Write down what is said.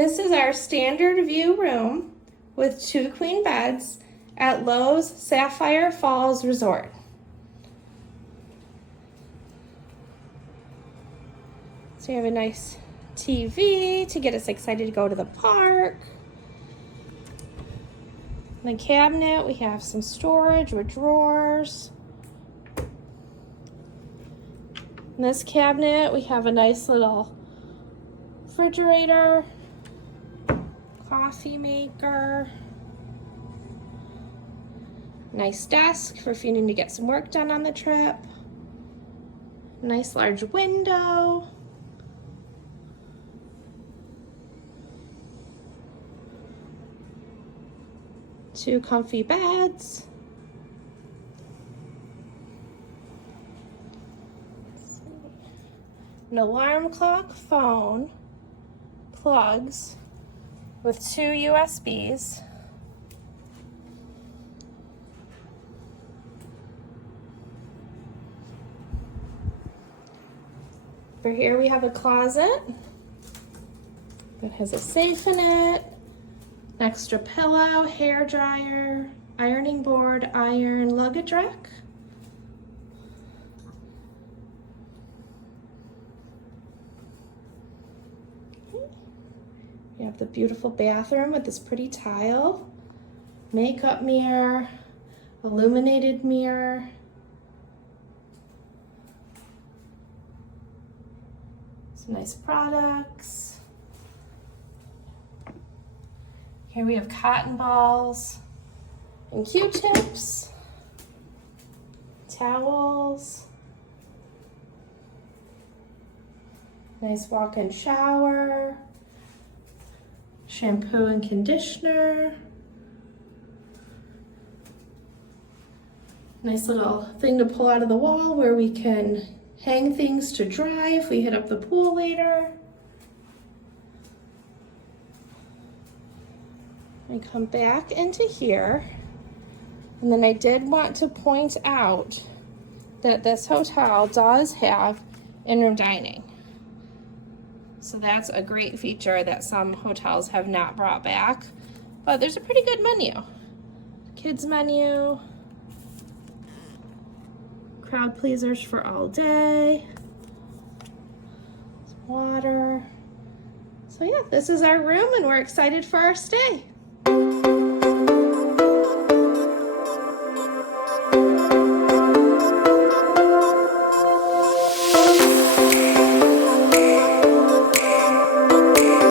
This is our standard view room with 2 queen beds at Lowe's Sapphire Falls Resort. So you have a nice TV to get us excited to go to the park. In the cabinet, we have some storage with drawers. In this cabinet, we have a nice little refrigerator, coffee maker, nice desk for if you need to get some work done on the trip, nice large window, two comfy beds, an alarm clock, phone, plugs with 2 USBs, over here we have a closet that has a safe in it, an extra pillow, hair dryer, ironing board, iron, luggage rack. You have the beautiful bathroom with this pretty tile, makeup mirror, illuminated mirror. Some nice products. Here we have cotton balls and Q-tips, towels, nice walk-in shower, shampoo and conditioner, nice little thing to pull out of the wall where we can hang things to dry if we hit up the pool later. I come back into here, and then I did want to point out that this hotel does have in-room dining. So that's a great feature that some hotels have not brought back, but there's a pretty good menu. Kids menu, crowd pleasers for all day, water. So yeah, this is our room and we're excited for our stay.